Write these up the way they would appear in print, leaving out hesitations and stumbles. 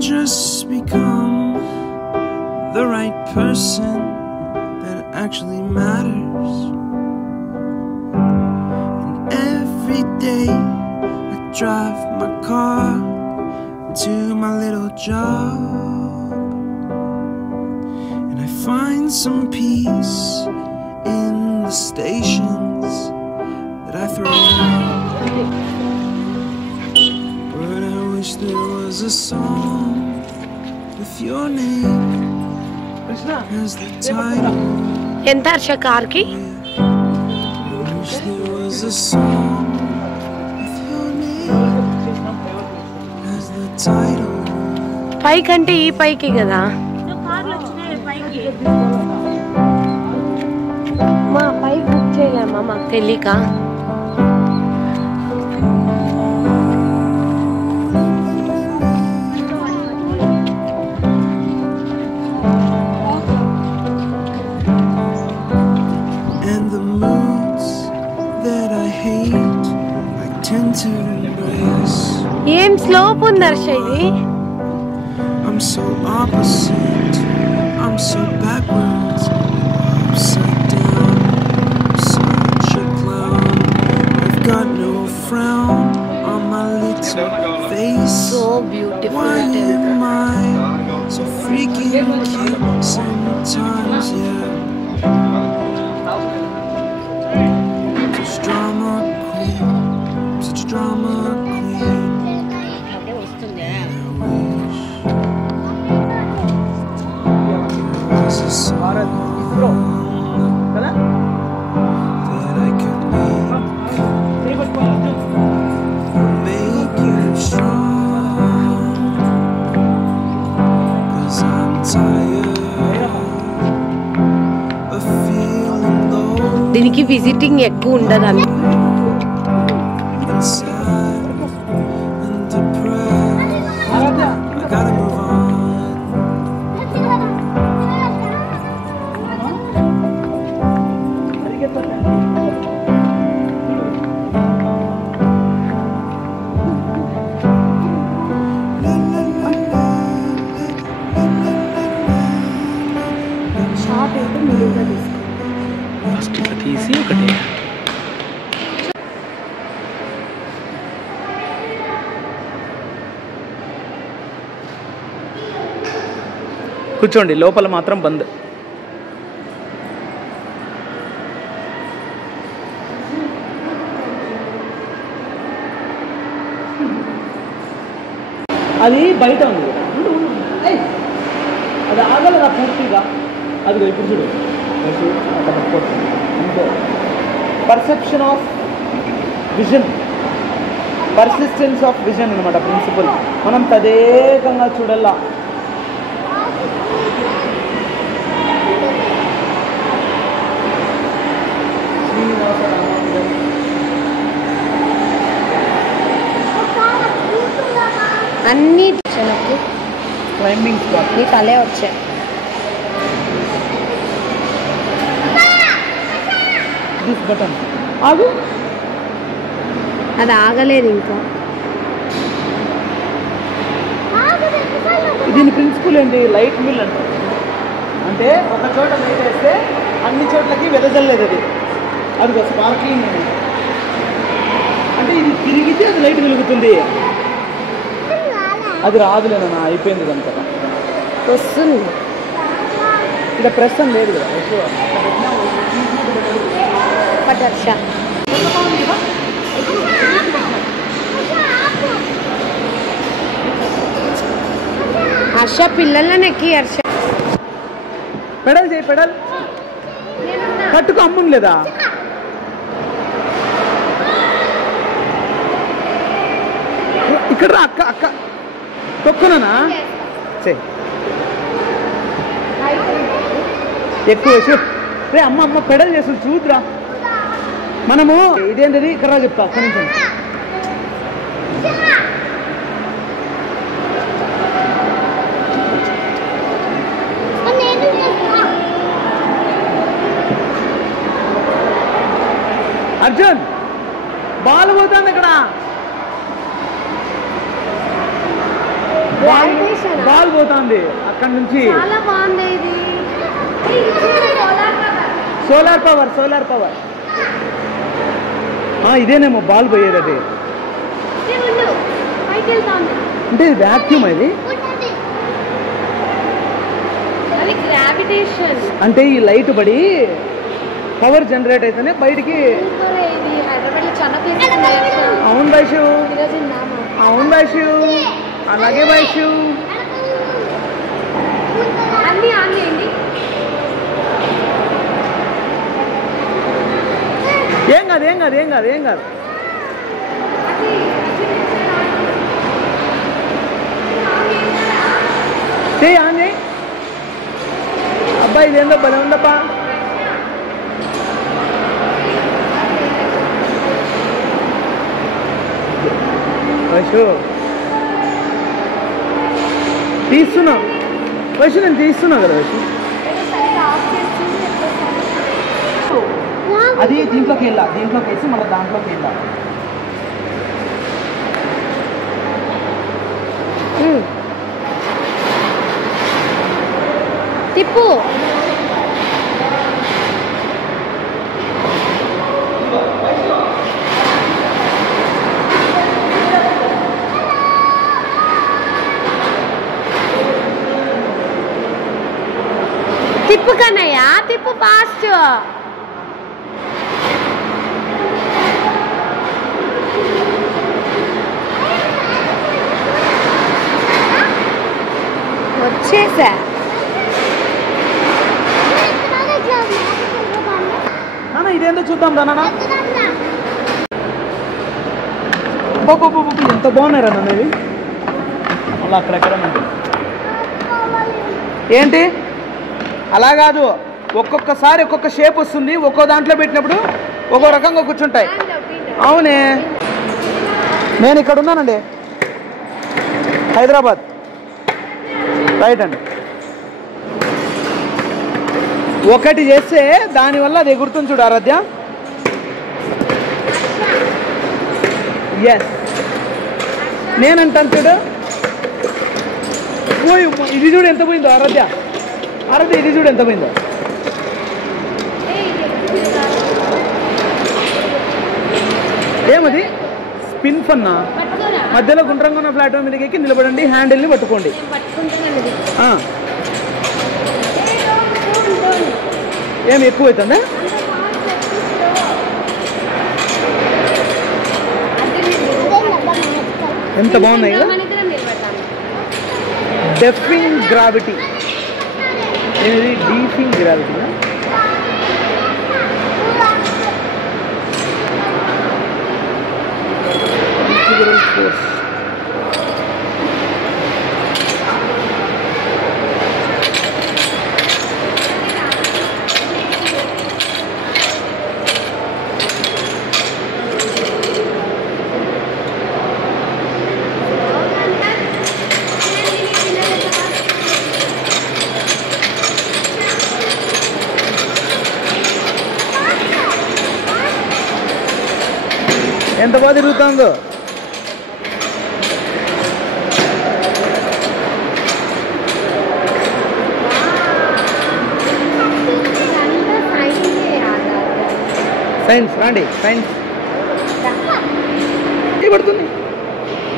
just become the right person that actually matters. And every day I drive my car to my little job, and I find some peace in the stations that I throw out. But I wish there was a song with your name as the title. ఎంత Harsha car కి? I wish there was a song with your name as the title. పైకి అంటే ఈ పైకి కదా మా పైకి book చేయలేమా మాకు తెలియక. ఏం స్లోప్ ఉంది హర్ష ఇది? I'm so opposite, I'm so backwards, upside down, I'm such a clown. I've got no frown on my little face. So beautiful. Why am I so freaking cute sometimes? Yeah, such drama queen, such drama queen. దీనికి visiting ఎక్కువ ఉండదని. తీసి ఒకటి కూర్చోండి, లోపల మాత్రం బంద్. అది బయట ఉంది, అది ఆగలదా పూర్తిగా? అది ఇప్పుడు చూడు, perception of vision, persistence of vision అనమాట ప్రిన్సిపల్. మనం తదేకంగా చూడాలా. అన్ని క్లైంబింగ్ స్పాట్ నీ తలే వచ్చాయి. దిస్ బటన్ ఆగు, అది ఆగలేదు ఇంకా. దీని ప్రిన్సిపల్ ఏంటి? లైట్ మిల్ అంటారు. అంటే ఒక చోట లైట్ వేస్తే అన్ని చోట్లకి వెదజల్లేదు. అది స్పార్క్లింగ్ అంటే ఇది తిరిగితే అది లైట్ వెలుగుతుంది. అది రాదులేనా, అయిపోయింది కనుక వస్తుంది. ఇక్కడ ప్రెస్ అని లేదు కదా. హర్ష హర్ష పిల్లలని ఎక్కి హర్ష పెడల్ చేయి, పెడల్ పట్టుకు. అమ్ముని లేదా? ఇక్కడ రా అక్క, అక్క తొక్కునా చెయ్యి ఎక్కువ వేసి. రే అమ్మ, అమ్మ పెడల్ చేసి చూద్దురా. మనము ఇదేంటది ఇక్కడ చెప్తా ఒక్క నిమిషం. అర్జున్ బాల్ పోతుంది ఇక్కడ. బాల్ పోతుంది అక్కడ నుంచి. చాలా బాగుంది ఇది. సోలార్ పవర్ ఇదేనేమో బాల్ పోయేది అది. అంటే ఇది వ్యాక్యూమ్ ఇది. గ్రావిటేషన్ అంటే ఈ లైట్ పడి పవర్ జనరేట్ అయితేనే బయటికి. అవును వైషు, అవును వైషు, అలాగే వైషు. ఏం కాదు ఏం కాదు ఏం కాదు ఏం కాదు. ఆన్ చేయి. అబ్బాయి ఇదేందో భలే ఉందప్పా. వైషు తీస్తున్నా, వైషు నేను తీస్తున్నా కదా వైషు. అది దీంట్లోకి వెళ్ళా, దీంట్లోకి వేసి మళ్ళీ దాంట్లోకి వెళ్ళా. తిప్పు. తిప్పు కన్నయ్య, తిప్పు ఫాస్ట్. వచ్చేసా. ఇదేందో చూద్దాం రా నాన్న. ఎంత బాగున్నాయి రా నాన్న ఇవి. అలా అక్కడెక్కడ ఏంటి అలా కాదు, ఒక్కొక్కసారి ఒక్కొక్క షేప్ వస్తుంది. ఒక్కో దాంట్లో పెట్టినప్పుడు ఒక్కో రకంగా కూర్చుంటాయి. అవునే, నేను ఇక్కడ ఉన్నానండి, హైదరాబాద్. రైట్ అండి. ఒకటి చేస్తే దానివల్ల అది ఎగురుతుంది చూడు ఆరాధ్య. ఎస్, నేనంటాను చూడు. పోయి ఇది చూడు ఎంత పోయిందో ఆరాధ్య. ఆరాధ్య ఇది చూడు ఎంత పోయిందో. ఏమది స్పిన్ ఫన్నా. మధ్యలో గుండ్రంగా ఉన్న ప్లాట్ఫామ్ మీదకి ఎక్కి నిలబడండి, హ్యాండిల్ని పట్టుకోండి. ఏమి ఎక్కువ అవుతుందా? ఎంత బాగున్నాయి కదా. డెఫింగ్ గ్రావిటీ. ఏది డీఫింగ్ గ్రావిటీ. ఫోర్స్. ఎంత బాగా తిరుగుతుందో. సైన్స్ రండి, సైన్స్ పడుతుంది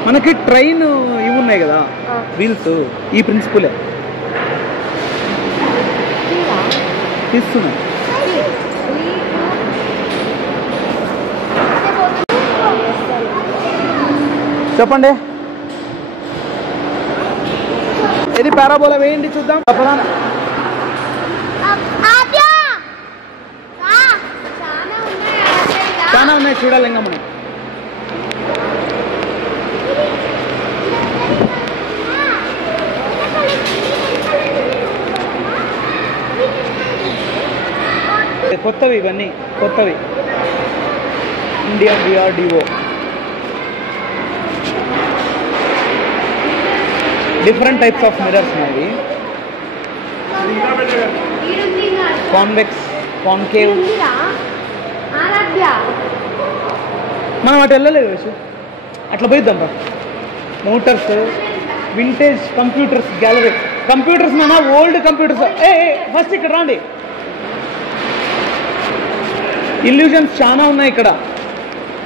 మనకి. ట్రైన్ ఇవి ఉన్నాయి కదా వీల్స్, ఈ ప్రిన్సిపులే తీస్తున్నాయి. చెప్పండి, ఇది పారాబోలా వేయండి చూద్దాం. చాలా ఉన్నాయి చూడాలి ఇంకా మనం. కొత్తవి, ఇవన్నీ కొత్తవి. Indian DRDO different types of mirrors ఉన్నాయి. Convex, concave. మనం అటు వెళ్ళలేదు, అట్లా పోయిద్దాం. Motors vintage computers gallery. Computers నాన్న, ఓల్డ్ కంప్యూటర్స్. ఫస్ట్ ఇక్కడ రాండి. ఇల్యూజన్స్ చాలా ఉన్నాయి ఇక్కడ.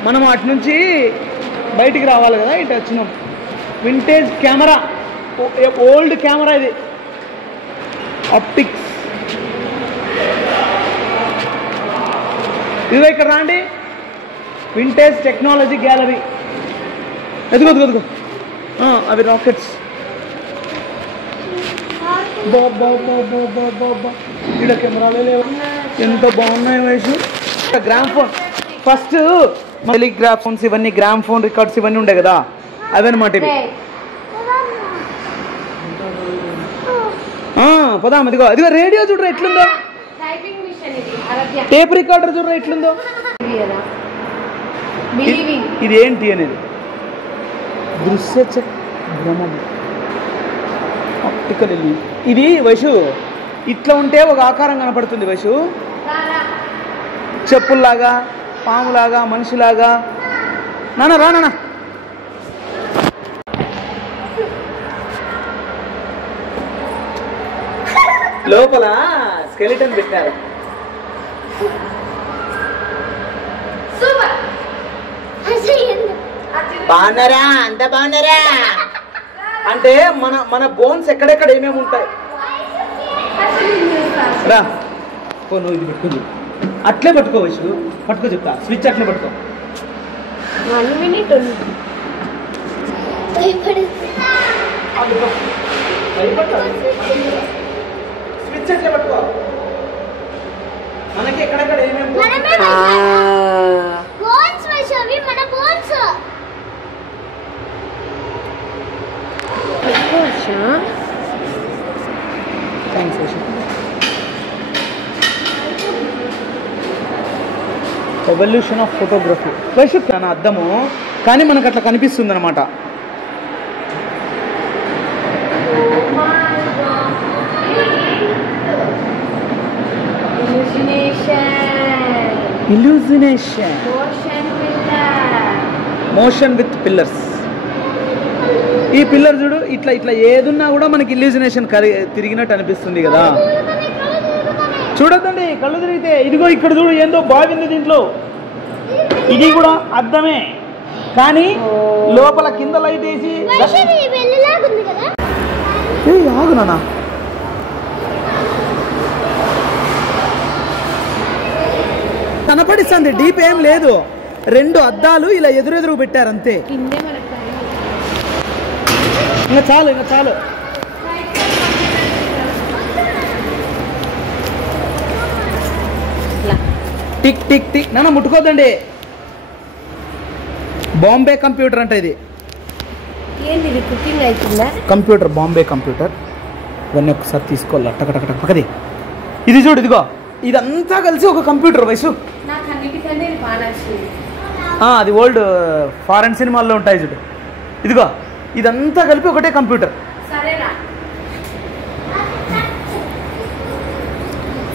మనం అటు నుంచి బయటికి రావాలి కదా, ఇటు వచ్చినాం. వింటేజ్ కెమెరా, ఓల్డ్ కెమెరా ఇది, ఆప్టిక్స్. ఇదిగో ఇక్కడ రాండి, వింటేజ్ టెక్నాలజీ గ్యాలరీ. ఎదుగో ఎదుగో అవి రాకెట్స్. ఇక్కడ కెమెరాలే లేవు, ఎంత బాగున్నాయి వయసు. Gram phone, first telegraph phones ఇవన్నీ, గ్రామ్ ఫోన్ రికార్డ్స్ ఇవన్నీ ఉండే కదా, అవన్నమాట ఇవి. పదాం. ఇదిగో ఇదిగో రేడియో చూడరా ఎట్లుందో, టేప్ రికార్డర్ చూడరా ఎట్లుందో. ఇది ఏంటి అనేది దృశ్య భ్రమం, ఆప్టికల్ ఎల్యూజన్. ఇది వయసు ఇట్లా ఉంటే ఒక ఆకారం కనపడుతుంది వయసు, చెప్పుల్లాగా, పాములాగా, మనిషిలాగా. నాన్న రా నాన్న. లోపల స్కెలిటన్ పెట్టారు. బాగున్నారా, అంత బాగున్నారా అంటే మన మన బోన్స్ ఎక్కడెక్కడ ఏమేమి ఉంటాయి. రా నువ్వు ఇది పెట్టుకో, అట్లే పట్టుకోవచ్చు. పట్టుకో చెప్తా, స్విచ్ అట్లే పట్టుకో. 1 minute స్విచ్ అట్లే పట్టుకో. మనకి ఎక్కడెక్కడ ఏమేమి ఎవల్యూషన్ ఆఫ్ ఫోటోగ్రఫీ. వయసు నా అర్థము, కానీ మనకు అట్లా కనిపిస్తుంది అనమాట. ఇల్యూజినేషన్, మోషన్ విత్ పిల్లర్స్. ఈ పిల్లర్ చూడు, ఇట్లా ఇట్లా ఏదున్నా కూడా మనకి ఇల్యూజినేషన్ తిరిగినట్టు అనిపిస్తుంది కదా. చూడొద్దండి కళ్ళు తిరిగితే. ఇదిగో ఇక్కడ చూడు, ఏందో బాగుంది దీంట్లో. ఇది కూడా అర్థమే, కానీ లోపల కింద లైట్ వేసి. ఆగు నాన్న, కనపడిస్తుంది, డీప్ ఏం లేదు. 2 అద్దాలు ఇలా ఎదురెదురు పెట్టారు అంతే. ఇంకా చాలు, ఇంకా చాలు. Tick tick tick. నాన్న ముట్టుకోద్దండి. బాంబే కంప్యూటర్ అంటే ఇది. Computer, Bombay computer. ఇవన్నీ ఒకసారి తీసుకోవాలి. టకటక పక్కది. ఇది చూడు, ఇదిగో ఇదంతా కలిసి ఒక కంప్యూటర్ వయసు. అది ఓల్డ్ ఫారెన్ సినిమాల్లో ఉంటాయి చూడు. ఇదిగో ఇదంతా కలిపి ఒకటే computer.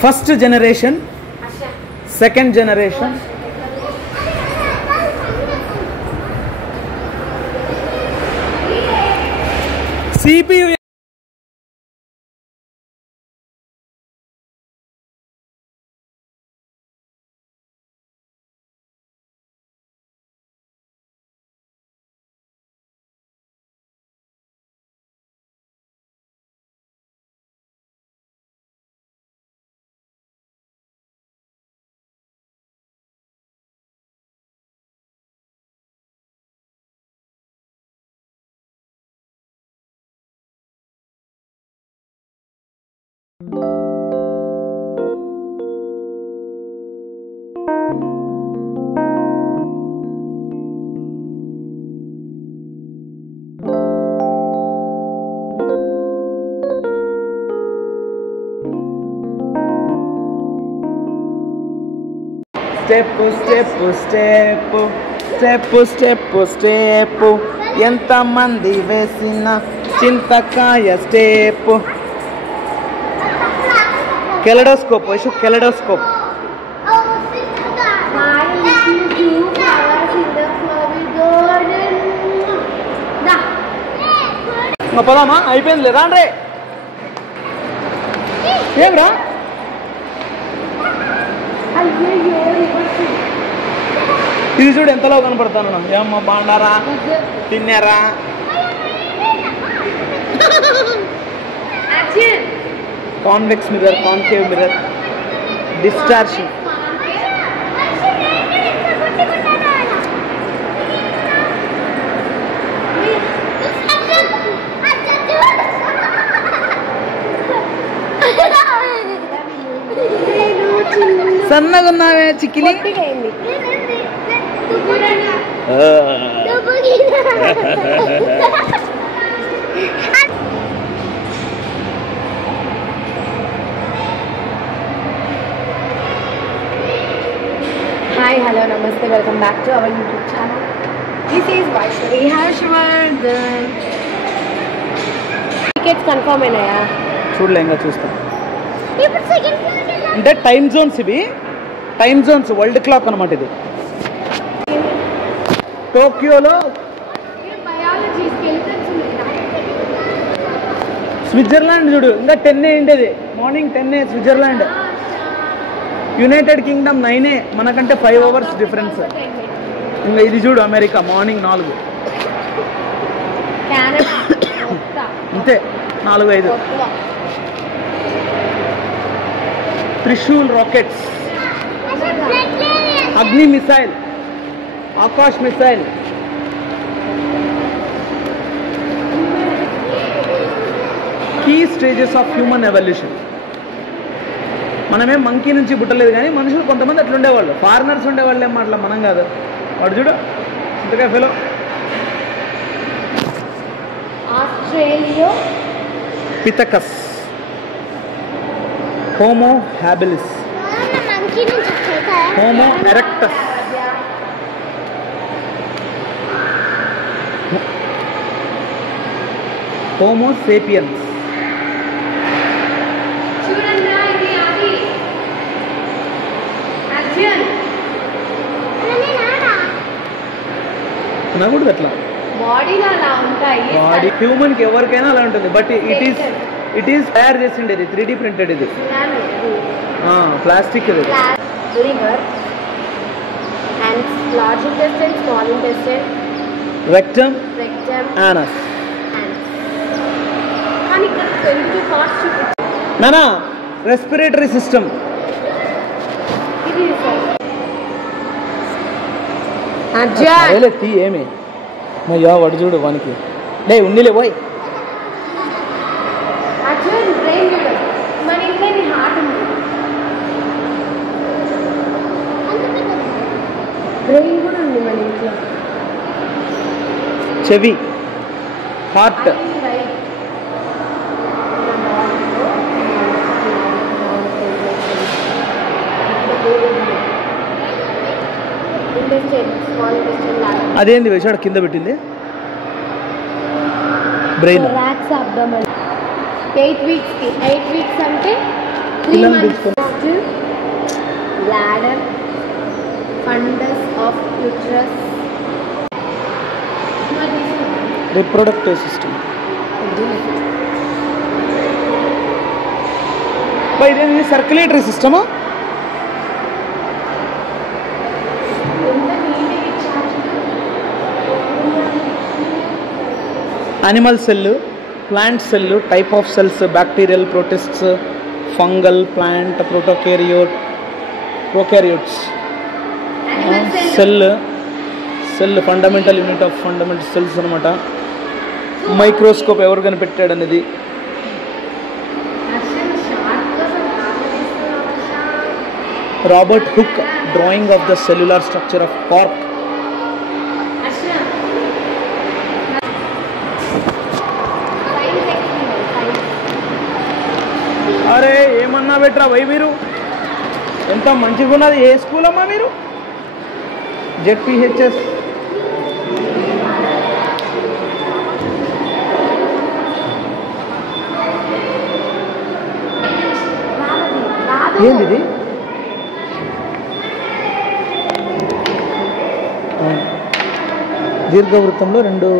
First generation, second generation, CPU. Step step step step step step, ఎంతమంది వేసిన చింతకాయ స్టెప్. కెలడోస్కోప్ వయసు, కెలడోస్కోప్. ఇంకా పోదామా? అయిపోయింది రాండ్రే. ఏమ్రా ఇది చూడు ఎంతలో కనపడతాను. ఏమ్మా బాగున్నారా, తిన్నారా? Convex mirror, concave mirror, distortion. సన్నగా ఉన్నావే చిక్కిలి. Hi, hello, namaste, welcome back to our YouTube channel. This is Vaishnavi Harshvardhan. Tickets confirm అయినాయా? చూడలే, ఇంకా చూస్తా. అంటే టైమ్ జోన్స్, ఇవి టైమ్ జోన్స్, వరల్డ్ క్లాక్ అనమాట ఇది. టోక్యోలో స్విట్జర్లాండ్ చూడు, ఇంకా 10 అయింది, మార్నింగ్ 10 స్విట్జర్లాండ్. యునైటెడ్ కింగ్డమ్ 9, మనకంటే 5 అవర్స్ డిఫరెన్స్. ఇంకా ఇది చూడు అమెరికా మార్నింగ్ 4, అంతే 4-5. Trishul rockets, Agni missile, Akash missile. Key stages of human evolution. మనమే మంకీ నుంచి పుట్టలేదు, కానీ మనుషులు కొంతమంది అట్లా ఉండేవాళ్ళు, ఫారినర్స్ ఉండేవాళ్ళు. ఏం అట్లా మనం కాదు. వాడు చూడు ఇంతగా fellow. Australopithecus, Homo habilis, Homo erectus, Homo sapiens. అనకూడదు అట్లా. బాడీలో అలా ఉంటాయి. బాడీ హ్యూమన్కి ఎవరికైనా అలా ఉంటుంది. బట్ ఇట్ ఈస్ తయారు చేసిండేది 3D ప్రింటెడ్. ఇది ప్లాస్టిక్. ఇది liver and large intestine, small intestine, rectum, anus. కానీ ఇక్కడ 22 పార్ట్స్ చూపించారు. నానా రెస్పిరేటరీ సిస్టమ్. ఇది తీ ఏమి మయ్యా వాడు చూడు వానికి లే ఉండిలే పోయి. మన ఇంట్లో హార్ట్ ఉంది, బ్రెయిన్ కూడా ఉంది మన ఇంట్లో. చెవి, హార్ట్. అదేంది వేసాడు కింద పెట్టింది? బ్రెయిన్. 8 వీక్స్ అంటే 3 months. Bladder, fundus of uterus, reproductive system. ఇదేంటి? Circulatory సిస్టమా? animal cell, plant cell, type of cells, bacterial, protists, fungal, plant, prokaryotes. Cell fundamental unit of fundamental cells anamata. Microscope ever కనిపెట్టాడు అనేది. Robert Hooke, drawing of the cellular structure of cork. అరే ఏమన్నా బెట్రా భయ్, మీరు ఎంత మంచిగా ఉన్నది. ఏ school అమ్మా మీరు? ZPHS. ఏంది ఇది? దీర్ఘవృత్తంలో 2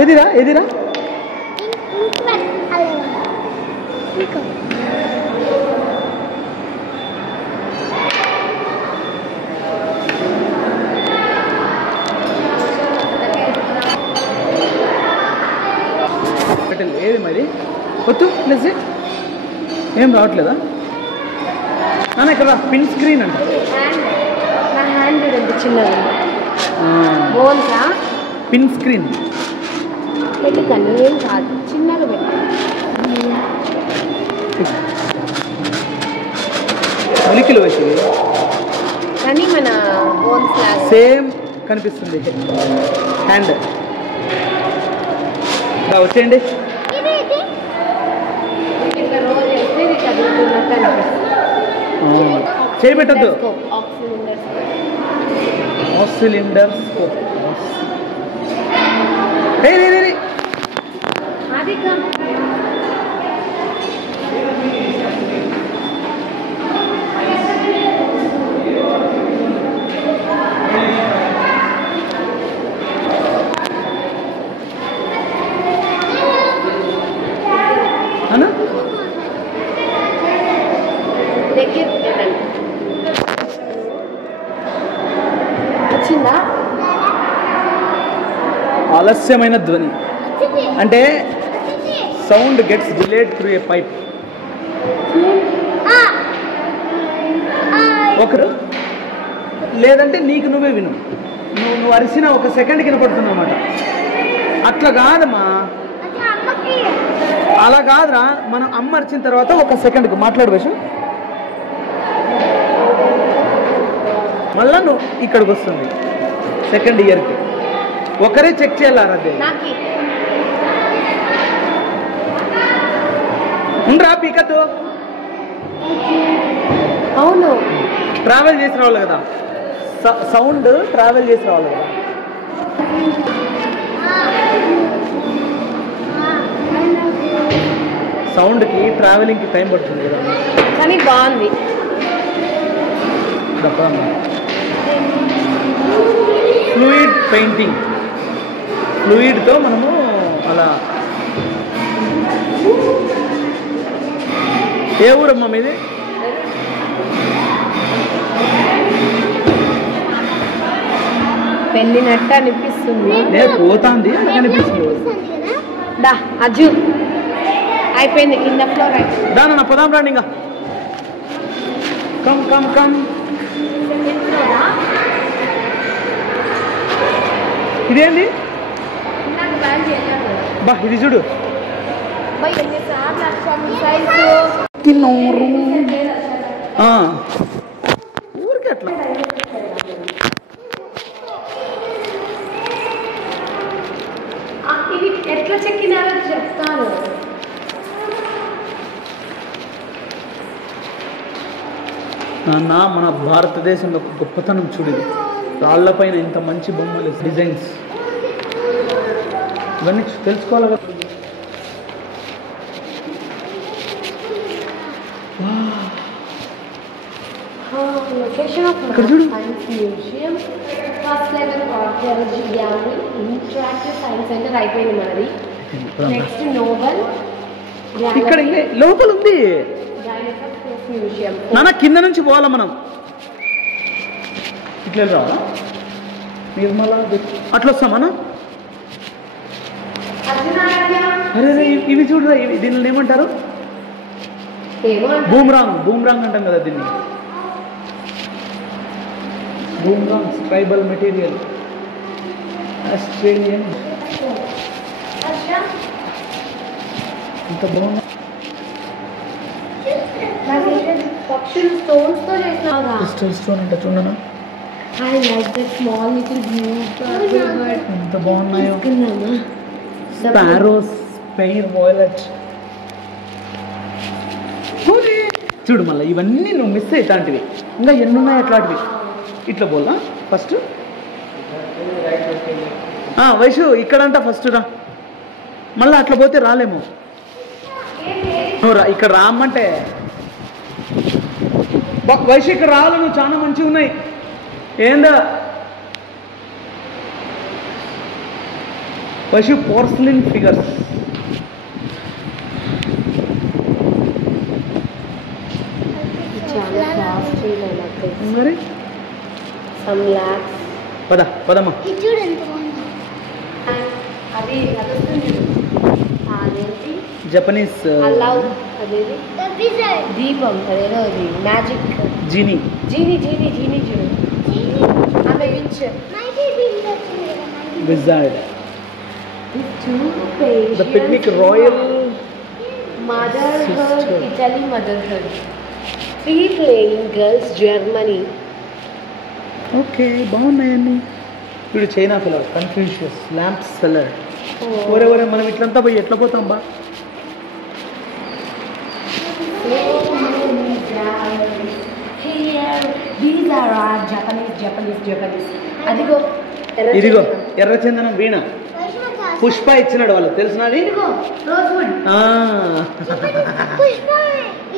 ఎదిరా ఎదిరా ఏది మరి వద్దు ప్లస్ ఏం రావట్లేదా నాన్న ఇక్కడ పిన్ స్క్రీన్ అంట నా హ్యాండ్ ఎంత చిన్నది బోన్సా పిన్ స్క్రీన్ పెట్టుకని ఏం కాదు చిన్నగా పెట్టు ఉలికిలు వచ్చి కానీ మన బోన్స్ సేమ్ కనిపిస్తుంది హ్యాండ్ వచ్చేయండి చేయబెట్టద్దు సిలిండర్ అనా వచ్చిందా ఆలస్యమైన ధ్వని అంటే sound gets delayed through a pipe. ఒకరు లేదంటే నీకు నువ్వే విను, నువ్వు అరిసిన ఒక సెకండ్కి వినపడుతున్నావు అన్నమాట. అట్లా కాదమ్మా, అలా కాదురా. మనం అమ్మ అరిచిన తర్వాత ఒక సెకండ్కి మాట్లాడవచ్చు, మళ్ళా నువ్వు ఇక్కడికి వస్తుంది సెకండ్ ఇయర్కి. ఒకరే చెక్ చేయాలి అదే ఉండరా పీకతో. అవును, ట్రావెల్ చేసి రావాలి కదా, సౌండ్ ట్రావెల్ చేసి రావాలి కదా. సౌండ్కి ట్రావెలింగ్కి టైం పడుతుంది కదా, కానీ బాగుంది. ఫ్లూయిడ్ పెయింటింగ్, ఫ్లూయిడ్తో మనము అలా. ఏ ఊరమ్మా మీది? వెళ్ళినట్టు అనిపిస్తుంది, పోతాంది అనిపిస్తుంది. దా అజు అయిపోయింది, కింద ఫ్లోర్ అయిపోయింది. దానా పదాం రాండి ఇంకా. Come come come. ఇదేంది బా, ఇది చూడు. ఊరికి అట్లా ఎట్లా చెక్కినారో చెప్తాను. నాన్న, మన భారతదేశంలో గొప్పతనం చూడేది, రాళ్లపైన ఇంత మంచి బొమ్మలు, డిజైన్స్, ఇవన్నీ తెలుసుకోవాలి కదా. Location of Science Museum, first level archaeology gallery, interactive science center అయిపోయింది మనది. నెక్స్ట్ నోబెల్ ఇక్కడ లోపల ఉంది మ్యూజియం. నాన్న కింద నుంచి పోవాలా మనం, ఇట్లా రావాలా నిర్మలా, అట్లా వస్తామన్నా. అరే ఇవి చూడరా, దీనిని ఏమంటారు? బూమ్రాంగ్, బూమ్రాంగ్ అంటాం కదా దీన్ని. Boomerang tribal material, Australian. ఇంత బాగుంది. స్టోన్స్ తో చేసినాగా, క్రిస్టల్ స్టోన్ అంటే చూడనా. I like the small little bird. ఎంత బాగున్నాయో. Sparrows, pair violet. చూడు మళ్ళీ ఇవన్నీ నువ్వు మిస్ అవుతాంటివి. ఇంకా ఎన్ని ఉన్నాయి అట్లాంటివి. ఇట్లా పోలా ఫస్ట్. వైషు ఇక్కడంట ఫస్ట్ రా, మళ్ళీ అట్లా పోతే రాలేము. నువ్వు రా, ఇక్కడ రామ్మంటే. వైషు ఇక్కడ రావాలి, నువ్వు చాలా మంచిగా ఉన్నాయి. ఏందా వైషు పోర్సిలిన్ ఫిగర్స్. మరి పదమ్మా. జపనీస్ దీపం అదేదో మ్యాజిక్ జీనీ చూడు. ఆమె wizard. The picnic royal motherhood, Italy motherhood. 3 playing girls, Germany. Okay, బాగున్నాయండి. ఇప్పుడు China filler, Confucius, lamp seller. ఒరే మనం ఇట్లంతా పోయి ఎట్లా పోతాం బా? These are our Japanese. ఇదిగో ఎర్రచందనం వీణ. పుష్ప ఇచ్చినాడు వాళ్ళు, తెలిసినది.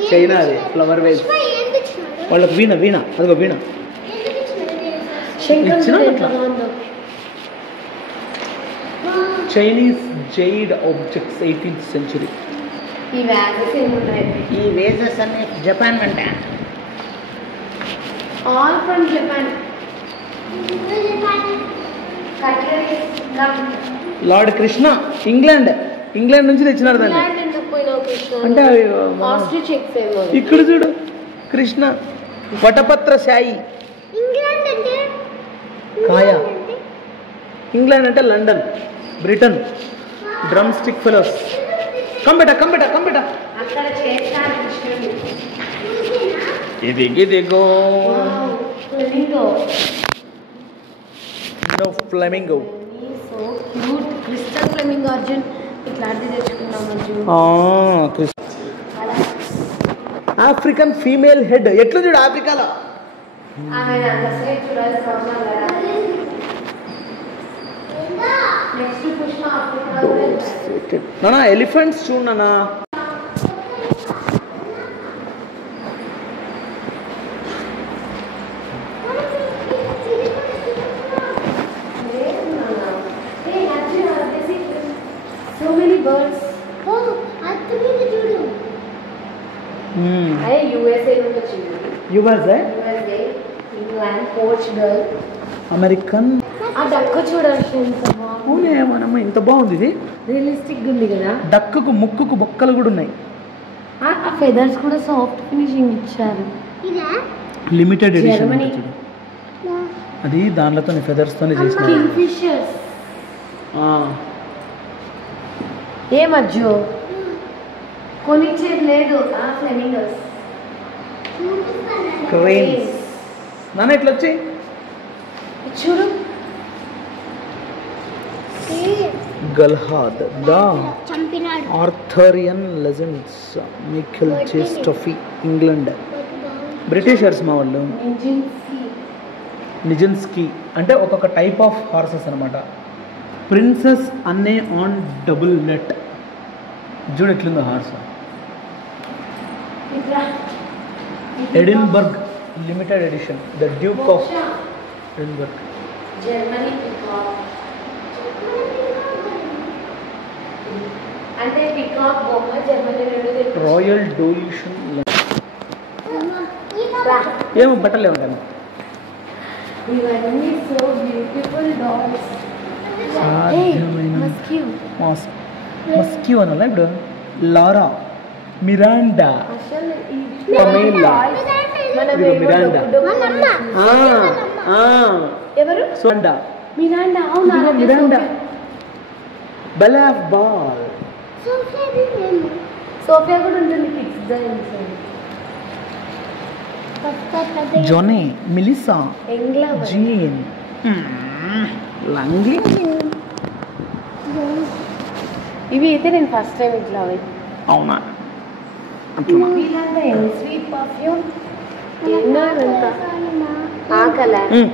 చైనా అది ఫ్లవర్ వేస్. వాళ్ళకి వీణ అదిగో వీణ చైనీస్ జైడ్ ఆబ్జెక్ట్స్ 18th century. ఈ వేసెస్ అన్ని జపాన్ అంట. All from Japan. Lord Krishna England నుంచి తెచ్చినారు దాన్ని. అంటే ఇక్కడ చూడు కృష్ణ వటపత్ర శాయి. కాయ ఇంగ్లాండ్ అంటే London, Britain. Drum stick fellows. కంపెట ఇదిగో flamingo. So cute. Crystal flamingo Arjun ఇట్లాంటివి తెచ్చుకున్నాం. African female head. ఎట్లా చూడు ఆఫ్రికాలో. నానా ఎలిఫెంట్స్ చూడు నానా. So many birds. అదే USA నుండి వచ్చింది. USA, England, Portugal, American. ఆ డక్కు చూడండి ఎంత బాగుంది. మనమ్మ ఇంత బాగుంది. ఇది రియలిస్టిక్ ఉంది కదా. డక్కుకు ముక్కుకు బొక్కలు కూడా ఉన్నాయి. ఆ ఫెదర్స్ కూడా సాఫ్ట్ ఫినిషింగ్ ఇచ్చారు. లిమిటెడ్ ఎడిషన్ అది. దానితో ఫెదర్స్ తోనే చేసిన కింగ్ ఫిషర్స్. ఏ మధ్య కొనిచ్చేది లేదు. Flamingos, cranes. నాన్న ఇట్లా వచ్చి చూడు. Galahad, the Arthurian legends, Michael చేస్టఫీ, ఇంగ్లాండ్. బ్రిటిషర్స్ మా వాళ్ళు. నిజిన్స్కీ అంటే ఒక్కొక్క టైప్ ఆఫ్ హార్సెస్ అనమాట. Princess Anne on double net. చూడు ఎట్లుందో horse. Edinburgh limited edition, the duke of Edinburgh. Germany అంటే పికాక్ బొమ్మ జర్మనీ నుండి. రాయల్ డోలిషన్. ఏమో బట్టలు ఏమంటాను. ఇవన్నీ సో బ్యూటిఫుల్ డాగ్స్. మస్క్యూ అనాలా ఇప్పుడు. లారా, మిరాండా, పమేలా, మిరాండా, ఎవరు? సోండా, మిరాండా. అవునా, మిరాండా. బలాఫ్ బాల్. సోఫియా కూడా ఉంటుంది. కిడ్స్ జోనే, మిలిసా, జీన్, లంగ్లీ. ఇవి అయితే నేను ఫస్ట్ టైం ఇట్లా. అవునా? Sweet perfume.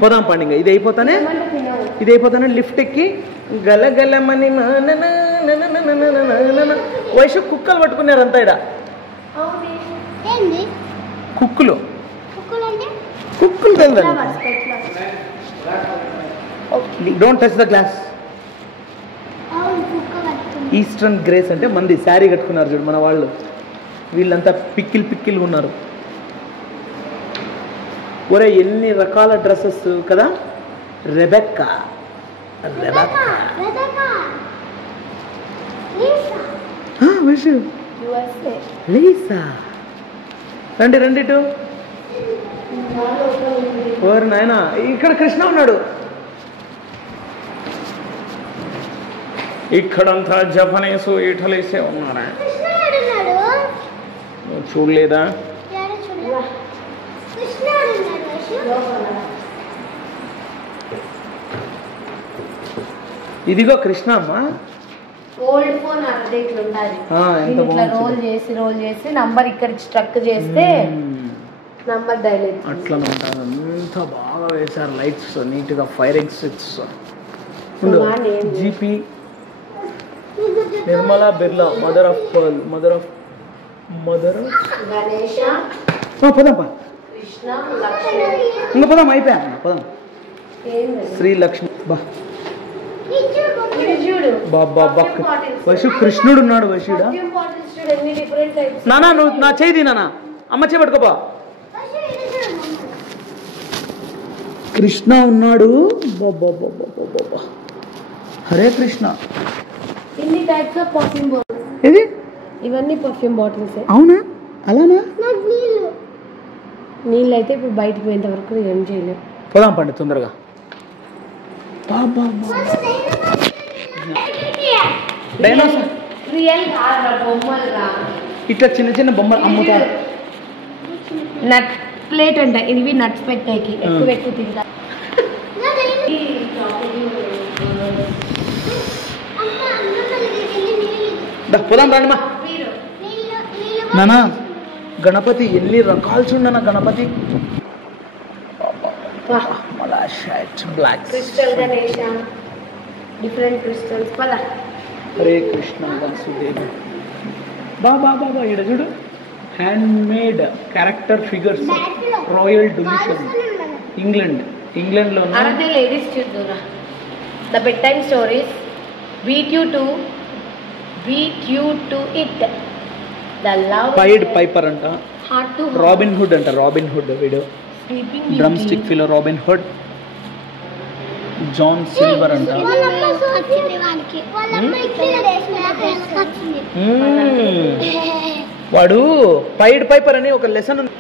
పోదాం పండుగ. ఇది అయిపోతానే లిఫ్ట్ ఎక్కి గలగలమని వయసు కుక్కలు పట్టుకున్నారు అంతా. ఇక్కడ కుక్కులు తెలియదు. Don't touch the glass. Eastern grace అంటే మంది శారీ కట్టుకున్నారు చూడు మన వాళ్ళు. వీళ్ళంతా పిక్కిల్ ఉన్నారు. ఒరే ఎన్ని రకాల డ్రెస్సెస్ కదా. Rebecca Lisa. రండి ఇటు. ఓరి నాయన, ఇక్కడ కృష్ణ ఉన్నాడు. ఇక్కడంతా జపనీసు ఇటలీసే ఉన్నారా? చూడలేదా? ఇదిగో కృష్ణ అమ్మ. ఓల్డ్ ఫోన్ అప్డేట్ ఉండాలి. రోల్ చేసి నంబర్ ఇక్కడ స్ట్రక్ చేస్తే నంబర్ డైల్ అవుతుంది. అట్లా ఉంటారు. అంత బాగా వేశారు లైట్స్ నీట్గా. Fire exits GP Nirmala Birla mother of Ganesha పదం కృష్ణ లక్ష్మి. ఇంకా పదం అయిపోయా. పదం శ్రీ లక్ష్మి. వశు కృష్ణుడు ఉన్నాడు. వశుడా నానా, నువ్వు నా చేయి నానా. అమ్మ చేపట్టుకోబా. కృష్ణ ఉన్నాడు. హరే కృష్ణ. ఇన్ని టైప్స్ ఆఫ్ పర్ఫ్యూమ్ బాటిల్స్. ఇది ఇవన్నీ పర్ఫ్యూమ్ బాటిల్స్. అవునా? అలానా? నీళ్ళు అయితే ఇప్పుడు బయటకు పోయేంత వరకు ఏం చేయలేము. పోదాం పండి తొందరగా. ఇట్లా చిన్న బొమ్మలు అమ్ముతారు. నట్ ప్లేట్ అంట. ఇవి నట్స్ పెట్టాకి ఎక్కువ తింటా. పోదాం రండి మా నానా. గణపతి ఎన్ని రకాలు చూడన్న Ganapati. Crystal Ganesha, different crystals. పద. హరే కృష్ణ వాసుదేవ. బాబా ఇక్కడ చూడు. Hand made character figures. Royal division ఇంగ్లాండ్లో లేడీస్ చూద్దురా. The bed time stories. Beat you to it. The love pied piper అంట. హార్ట్ టు రాబిన్ హుడ్ అంట. Robin Hood video. Drum stick ఫిలో Robin Hood. John Silver అంట. వాడు పైడ్ Piper అని ఒక lesson ఉంది.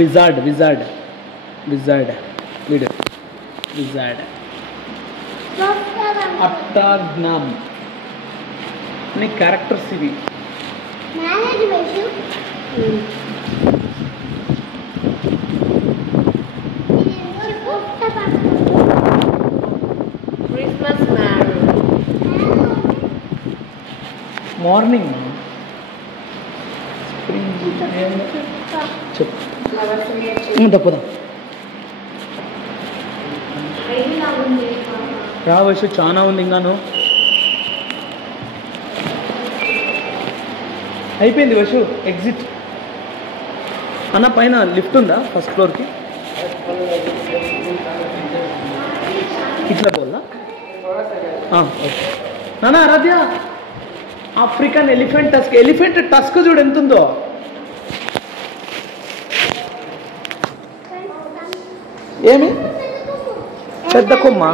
విజార్డ్ వీడు. విజార్డ్ అట్టాగ్నామ్ అనే క్యారెక్టర్స్ ఇవి. మార్నింగ్ తప్పదా రావచ్చు. చాలా ఉంది ఇంకాను. అయిపోయింది వశు. ఎగ్జిట్ అన్న. పైన లిఫ్ట్ ఉందా ఫస్ట్ ఫ్లోర్కి? ఇట్లా పోల్లా? ఓకే నానా. ఆరాధ్య, ఆఫ్రికన్ ఎలిఫెంట్ టస్క్ చూడు ఎంత ఉందో. ఏమి పెద్ద కొమ్మ.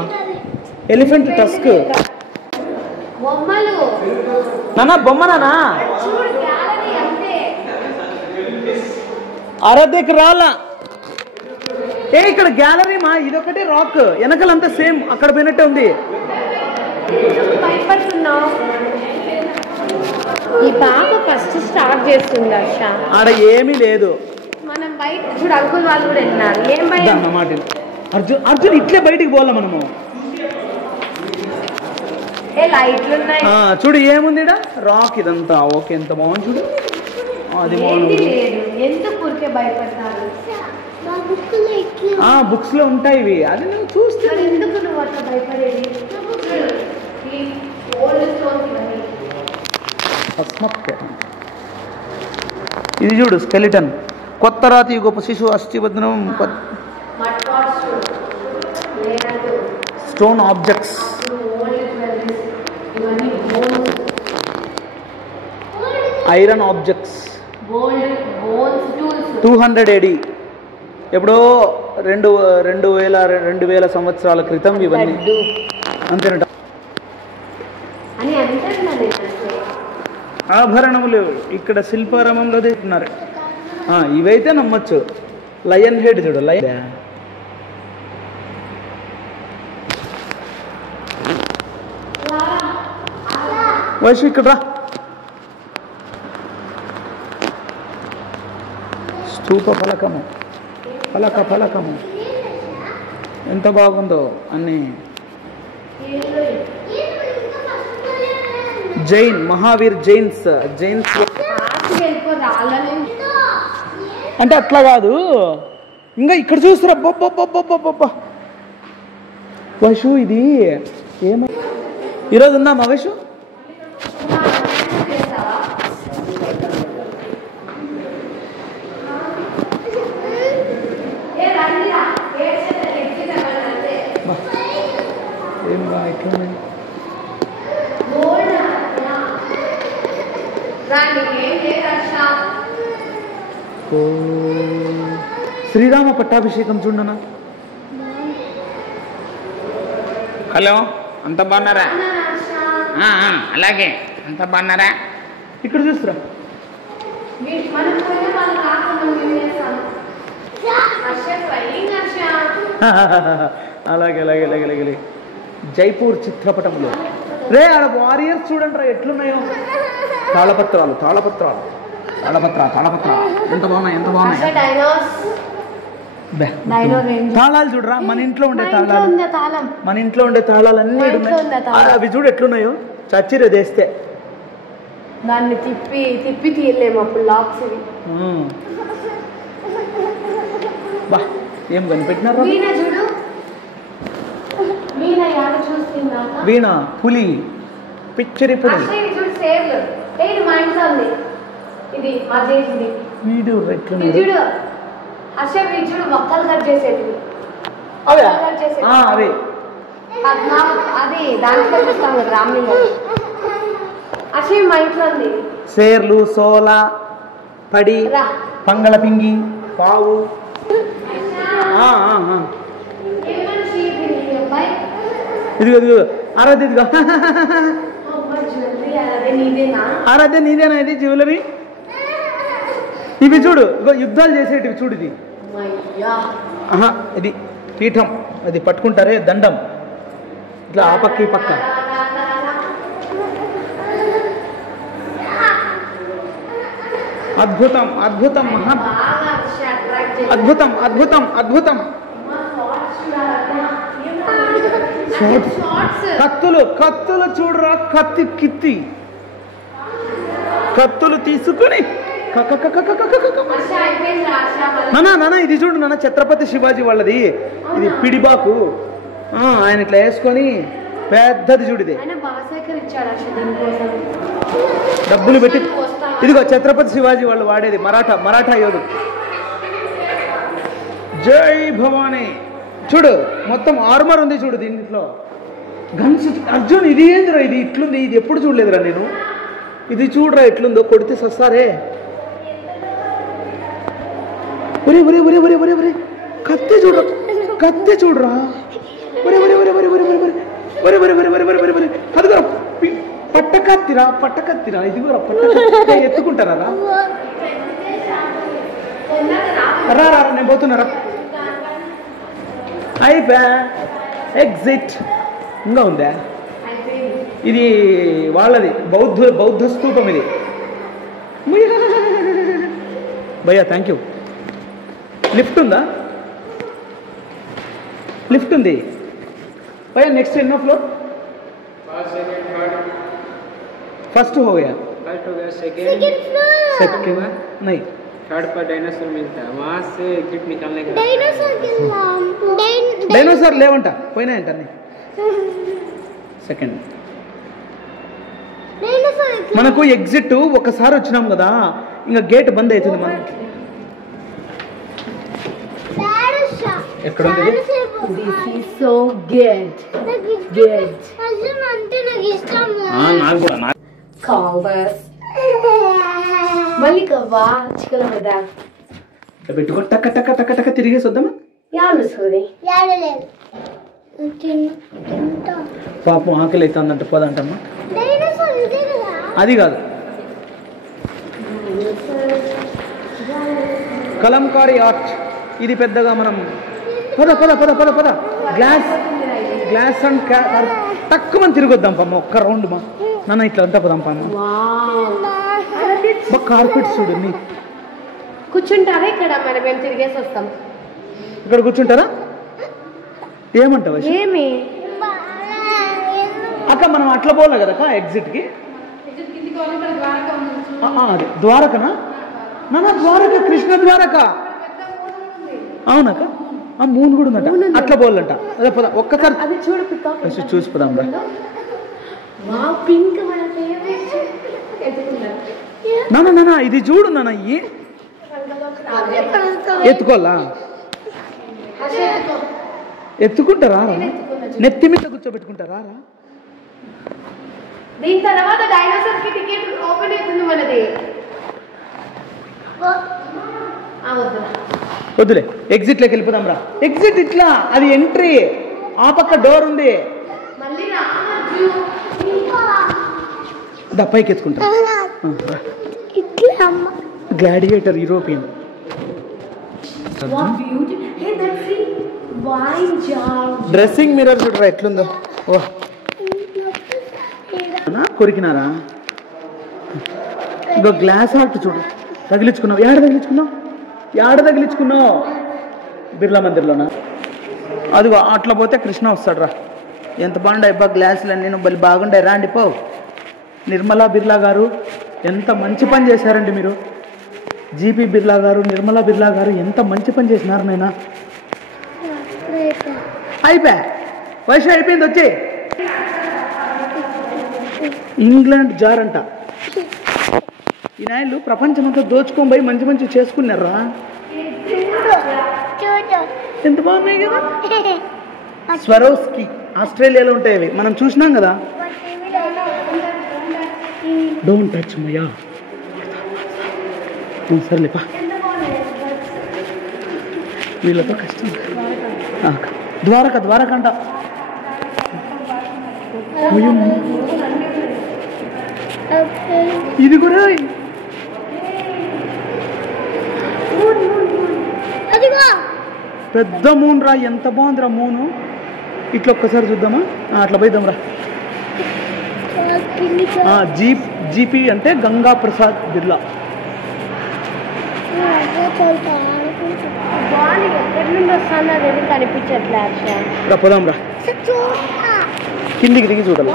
ఎలిఫెంట్ టస్క్ నానా. బొమ్మ నానా. ఆరాధ్యకి రాలా. ఇక్కడ గ్యాలరీ మా. ఇదొకటి రాక్. వెనకలంతా సేమ్ అక్కడ పోయినట్టే ఉంది. ఈ పాప ఫస్ట్ స్టార్ట్ చేస్తుంది హర్ష. ఆడ ఏమీ లేదు. మనం బయట చూడు. అంకుల్ వాళ్ళు కూడా వెళ్ళినారు. ఏం భయం మాట. అర్జున్ ఇట్లే బయటికి పోవాలా మనము. లైట్లు ఉన్నాయి చూడు. ఏముంది రాక్. ఇదంతా ఓకే. ఎంత బాగుంది చూడు. అది ఎందుకు భయపడతారు? బుక్స్ లో ఉంటాయి ఇవి. అది నువ్వు చూస్తే ఎందుకు నువ్వు అట్లా భయపడేది? ఇది చూడు స్కెలిటన్. కొత్త రాతి గొప్ప శిశువు అస్థిభద్రం. Stone objects. Iron objects. Gold bones tools 200 AD, ఎప్పుడో 2000 సంవత్సరాల క్రితం ఇవన్నీ. అంతేనట. ఆభరణములు ఇక్కడ శిల్పారామంలో తీసుకున్నారు. ఇవైతే నమ్మచ్చు. లయన్ హెడ్ చూడు, లయన్. వైషు ఇక్కడ రా. స్తూప ఫలకము, ఫలకము ఎంత బాగుందో అన్ని. జైన్, మహావీర్ జైన్స్ అంటే అట్లా కాదు. ఇంకా ఇక్కడ చూస్తురా. వైషు ఇది ఏమై ఈరోజు ఉందామా వైషు? శ్రీరామ పట్టాభిషేకం చూడనా. హలో, అంత బాగున్నారా? అలాగే, అంత బాగున్నారా? ఇక్కడ చూస్తురా. అలాగే అలాగే అలాగే అలాగే. జైపూర్ చిత్రపటంలో రే ఆడ వారియర్స్ చూడండి రా ఎట్లున్నాయో. తాళపత్రాలు ఎంత బాగున్నాయి, ఎంత బాగున్నాయి. తాళాలు చూడరా. మన ఇంట్లో ఉండే తాళాలు అన్నీ అవి చూడు ఎట్లున్నాయో. చచ్చిరే తెస్తే దాన్ని తిప్పి తీయలేము అప్పుడు లాక్స్. బా ఏం కనిపెట్టినారు. వీణ, పులి, పిచ్చరి పులి. వీడు చూడు మొక్కలు కట్ చేసేది అవే. అది దాంట్లో చూస్తాం కదా రామ్లింగ. అసలు మా ఇంట్లో ఉంది. సేర్లు, సోల, పడి, పంగళ పింగి, పావు. ఇదిగో ఆరాధ్య, ఇదిగో ఆరాధ్య నీదేనా ఇది జ్యువెలరీ? ఇవి చూడు, యుద్ధాలు చేసేటివి చూడు. ఇది ఇది పీఠం, అది పట్టుకుంటారే దండం, ఇట్లా ఆ పక్క ఈ పక్క. అద్భుతం అద్భుతం అద్భుతం అద్భుతం అద్భుతం. కత్తులు చూడరా. కత్తులు తీసుకుని నానా ఇది చూడు నాన్న, ఛత్రపతి శివాజీ వాళ్ళది ఇది పిడిబాకు. ఆయన ఇట్లా వేసుకొని పెద్దది చూడు. ఇది డబ్బులు పెట్టి. ఇదిగో ఛత్రపతి శివాజీ వాళ్ళు వాడేది, మరాఠా యోధుడు. జై భవానీ. చూడు మొత్తం ఆర్మర్ ఉంది చూడు దీంట్లో. గన్స్. అర్జున్ ఇది ఏందిరా, ఇది ఇట్లుంది, ఇది ఎప్పుడు చూడలేదురా నేను. ఇది చూడరా ఎట్లుందో, కొడితే సస్తారే. ఒరే ఒరే ఒరే ఒరే ఒరే ఒరే కత్తి చూడరా. ఒరే ఒరే ఒరే ఒరే ఒరే ఒరే ఒరే ఒరే ఒరే ఒరే ఒరే ఒరే అదిగో పట్టకత్తిరా. ఇదిగోరా పట్టకత్తి. ఎత్తుకుంటారా? రా నేను పోతున్నారా. అయిపోయా. ఎగ్జిట్. ఇంకా ఉందా? ఇది వాళ్ళది, బౌద్ధ స్తూపం ఇది. భయ్యా థ్యాంక్ యూ. లిఫ్ట్ ఉందా? లిఫ్ట్ ఉంది भैया. नेक्स्ट एनो फ्लोर? फर्स्ट हो गया, सेकंड नहीं, थर्ड पर डायनासोर मिलता है, वहाँ से एग्जिट निकालने का. डायनासोर लेवंटा పోయినా ఏంటని. సెకండ్ మనకు ఎగ్జిట్ ఒకసారి వచ్చినాం కదా, ఇంకా గేట్ బంద్ అవుతుంది. మనం ఎక్కడ ఉంది? This is so good. నాకు కూడా కాల్ us మళ్ళీ కవ్వా చికెన్ పెద్ద పెట్టుకో టక్క టక్క టక్క టక్క తిరిగేసి వద్దామా పాపం ఆకలి అవుతుందంట పోదంటమ్మా అది కాదు కలంకారీ ఆర్ట్ ఇది పెద్దగా మనం పద పద పద పద పద గ్లాస్ అండ్ తక్కువ మనం తిరిగొద్దాం పమ్మ ఒక్క రౌండ్ మా నాన్న ఇట్లా అంతా పోదాం పమ్మ కార్పెట్ చూడండి కూర్చుంటారా ఇక్కడ మనం మేము తిరిగేసి వస్తాం ఇక్కడ కూర్చుంటారా ఏమంటావా ఏమి అక్క మనం అట్లా పోలే కదా ఎగ్జిట్ కి అదే ద్వారకనా నాన్న ద్వారక కృష్ణ ద్వారక అవునక్క ఆ మూన్ కూడా ఉందట అట్లా పోలంట అదే పోదాం ఒక్కసారి అది చూడు పికాక్ చూసి పోదాం రా పింక్ మన ఫేవరెట్ నాన్న నాన్న ఇది చూడు నాన్న ఇవి ఎత్తుకోవాలా ఎత్తుకుంటారా నెత్తి మీద కూర్చోబెట్టుకుంటారా దీని తర్వాత డైనోసార్ కి టికెట్ ఓపెన్ అవుతుంది మనది వద్దులే ఎగ్జిట్ లోకి వెళ్ళిపోదాం రా ఎగ్జిట్ ఇట్లా అది ఎంట్రీ ఆ పక్క డోర్ ఉంది పైకి ఎత్తుకుంటా గ్లాడియేటర్ యూరోపియన్ డ్రెస్సింగ్ మిర్రర్ చూడరా ఎట్లుందో ఓ కొరికినారా ఇంకో గ్లాస్ ఆర్ట్ చూడు తగిలించుకున్నావు ఏడ తగిలించుకున్నావు బిర్లా మందిర్లోనా అదిగో అట్లా పోతే కృష్ణ వస్తాడు రా ఎంత బాగుండే అబ్బా గ్లాసులన్నీ నువ్వు బాగుండే రాండి పో నిర్మలా బిర్లా గారు ఎంత మంచి పని చేశారండి మీరు జీపీ బిర్లా గారు నిర్మలా బిర్లా గారు ఎంత మంచి పని చేసినారు నాయన అయిపోయా వయసు అయిపోయింది వచ్చే ఇంగ్లాండ్ జార్ అంట ఈ నాయలు ప్రపంచం అంతా దోచుకొని పోయి మంచి మంచి చేసుకున్నారా ఎంత బాగున్నాయి కదా స్వరోస్కి ఆస్ట్రేలియాలో ఉంటాయి అవి మనం చూసినాం కదా డోంట్ టచ్ మయా సర్లేపా వీళ్ళతో కష్టం ద్వారక అంట ఇది కూడా పెద్ద మూన్ రా ఎంత బాగుందిరా మూను ఇట్లా ఒక్కసారి చూద్దామా అట్లా పోయిద్దాం రా జీపీ అంటే గంగా ప్రసాద్ బిర్లా కనిపించట్లే పోదాం రా కిందికి దిగి చూడాలి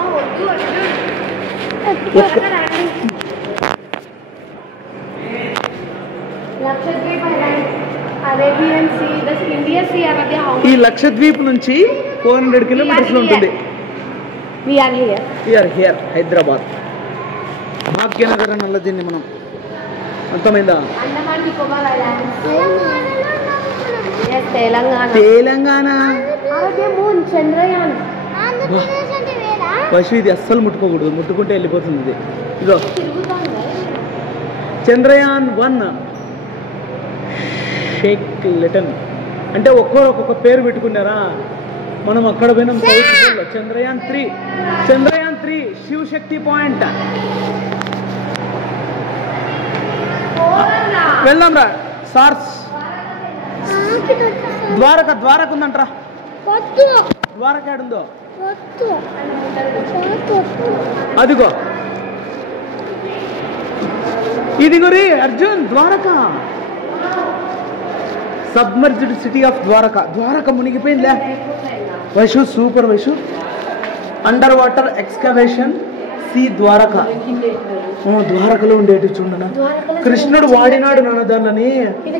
ఈ లక్షద్వీప్ నుంచి 400 కిలోమీటర్స్ లో ఉంటుంది హైదరాబాద్ భాగ్యనగర్ అని అలా దీన్ని మనం అర్థమైందా తెలంగాణ పశు ఇది అస్సలు ముట్టుకోకూడదు ముట్టుకుంటే వెళ్ళిపోతుంది ఇది ఇదో చంద్రయాన్ 1 షేక్ లిటన్ అంటే ఒక్కొక్క పేరు పెట్టుకున్నారా మనం అక్కడ పోయినాం చంద్రయాన్ 3 శివశక్తి పాయింట్ వెళ్దాం రా సార్స్ ద్వారక ఉందంట్రా ద్వారక ఏడుందో అదిగో ఇది గురి Arjun Dwarka submerged city of Dwarka మునిగిపోయిందిలే Vaishu super Vaishu under water excavation సి ద్వారక ద్వారకలో ఉండేటి చూడనా కృష్ణుడు వాడినాడు నాన్న దాన్ని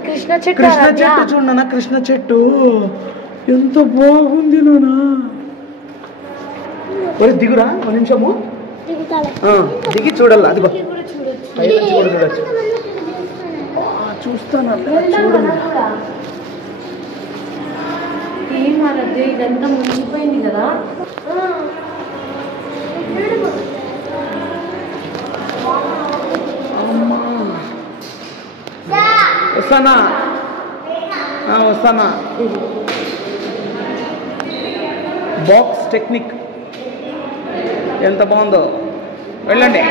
కృష్ణ చెట్టు చూడనా కృష్ణ చెట్టు ఎంత బాగుంది నానా ఒరే దిగురా ఒక నిమిషము దిగి చూడాలి అదిగో చూడొచ్చు చూస్తాను చూడండి ఇదంతా మునిగిపోయింది కదా వస్తానా వస్తానా. బాక్స్ టెక్నిక్ ఎంత బాగుందో, వెళ్ళండి.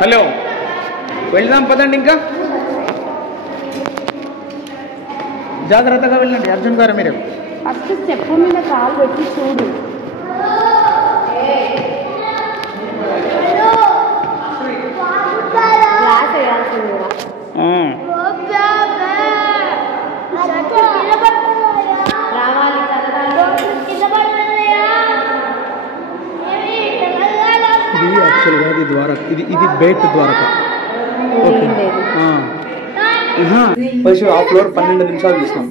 హలో, వెళ్దాం పదండి. ఇంకా జాగ్రత్తగా వెళ్ళండి. అర్జున్ గారు మీరు ఫస్ట్ స్టెప్ మీద కాలు పెట్టి చూడు. క్లాస్ వేయాల్సింది కూడా. రావాలి ఇది యాక్చువల్గా ఇది ద్వారక, ఇది బేట్ ద్వారక. ఆ ఫ్లోర్ 12 నిమిషాలు చూస్తాం.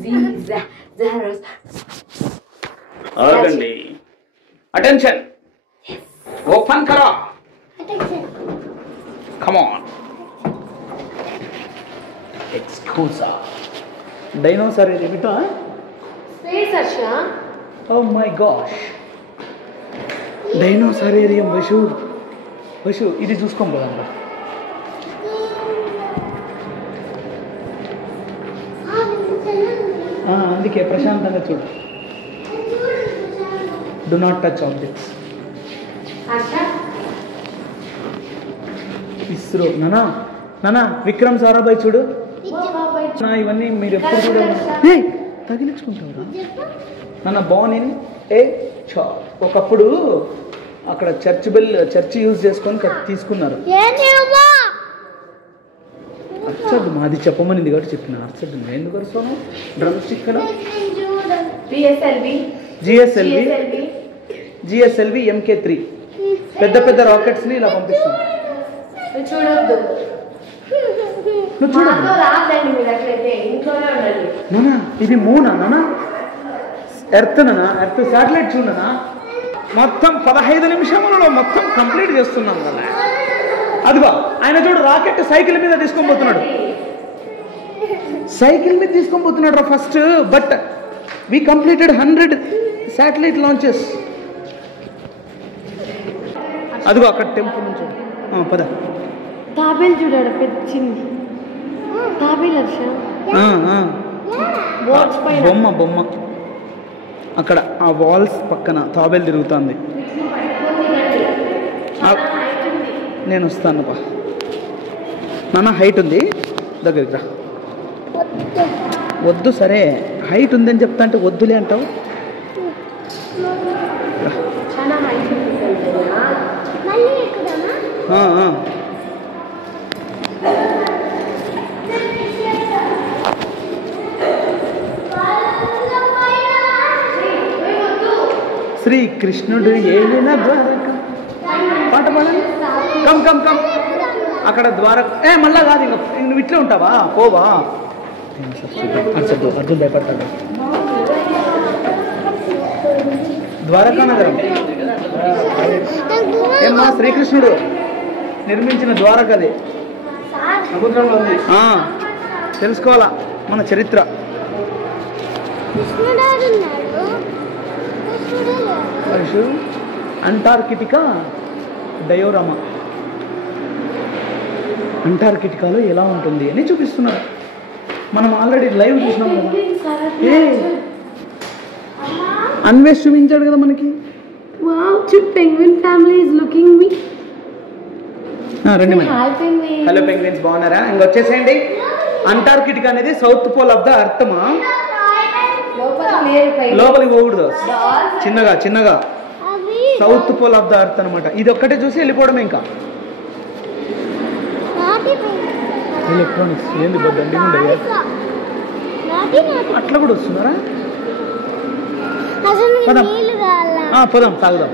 ఆగండి, అటెన్షన్, ఓపెన్ కరా, కమ్ ఆన్. ఎక్స్క్యూజా, డైనోసార్ ఇది బిటా. ఓ మై గాష్, డైనోసార్ ఏరియం. వశు ఇది చూసుకోం కదమ్మా. అందుకే ప్రశాంతంగా చూడు. Do not touch objects. ISRO నానా విక్రమ్ సారాభాయ్ చూడు. ఇవన్నీ మీరు ఎప్పుడు చూడాలి. తగిలించుకుంటారా నాన్న? బాగుంది. ఒకప్పుడు అక్కడ చర్చ్ యూజ్ చేసుకొని తీసుకున్నారు. అర్చడ్ మాది చెప్పమనింది కాబట్టి చెప్పిన. అర్చడ్ ఎందుకు వస్తాను? డ్రమ్ స్టిక్ కదా. జిఎస్ఎల్వి MK3 పెద్ద రాకెట్స్ని ఇలా పంపిస్తాం. చూడొద్దు. నానా ఇది మూనా నానా? ఎర్త్ శాటిలైట్ చూడనా? మొత్తం 15 నిమిషములలో మొత్తం కంప్లీట్ చేస్తున్నాం కదా. అదిగో ఆయన చూడు, రాకెట్ సైకిల్ మీద తీసుకొని పోతున్నాడు రా first. But we completed 100 satellite launches. అదిగో అక్కడ టెంపుల్ నుంచి పద. తాబేలు చూడాడు పెచ్చింది. తాబేలు బొమ్మ అక్కడ ఆ వాల్స్ పక్కన తాబేలు తిరుగుతుంది. నేను వస్తాను బా. నాన్న హైట్ ఉంది, దగ్గరికి రా. వద్దు, సరే హైట్ ఉందని చెప్తా అంటే వద్దులే అంటావు. శ్రీకృష్ణుడు ఏలిన ద్వారక పాట పాడండి. కమ్ అక్కడ ద్వారక. మళ్ళా కాదు, నువ్వు ఇట్లే ఉంటావా? పోవా? అర్జున్ భయపడతాడు. ద్వారకా నగరం ఏమ్మా? శ్రీకృష్ణుడు నిర్మించిన ద్వారకది. సముద్రంలో ఉంది. తెలుసుకోవాలా మన చరిత్ర. Antarctica diorama. అంటార్కిటికాలో ఎలా ఉంటుంది అని చూపిస్తున్నారు. మనం ఆల్రెడీ లైవ్ చూసినాం కదా. అన్వేష్ చూపించాడు కదా మనకి. Penguin family is looking me. రండి మరి. హలో పెంగ్విన్స్, బాగున్నారా? ఇంకొచ్చేసేయండి. అంటార్కిటికా అనేది south pole of the earth. లోపలికి పోకూడదు, చిన్నగా south pole of the earth అనమాట. ఇది ఒక్కటే చూసి వెళ్ళిపోవడమే. ఇంకా ఎలక్ట్రానిక్స్ ఏంది దండి ఉండదు. అట్లా కూడా వస్తున్నారా? పోదాం, తాగుదాం.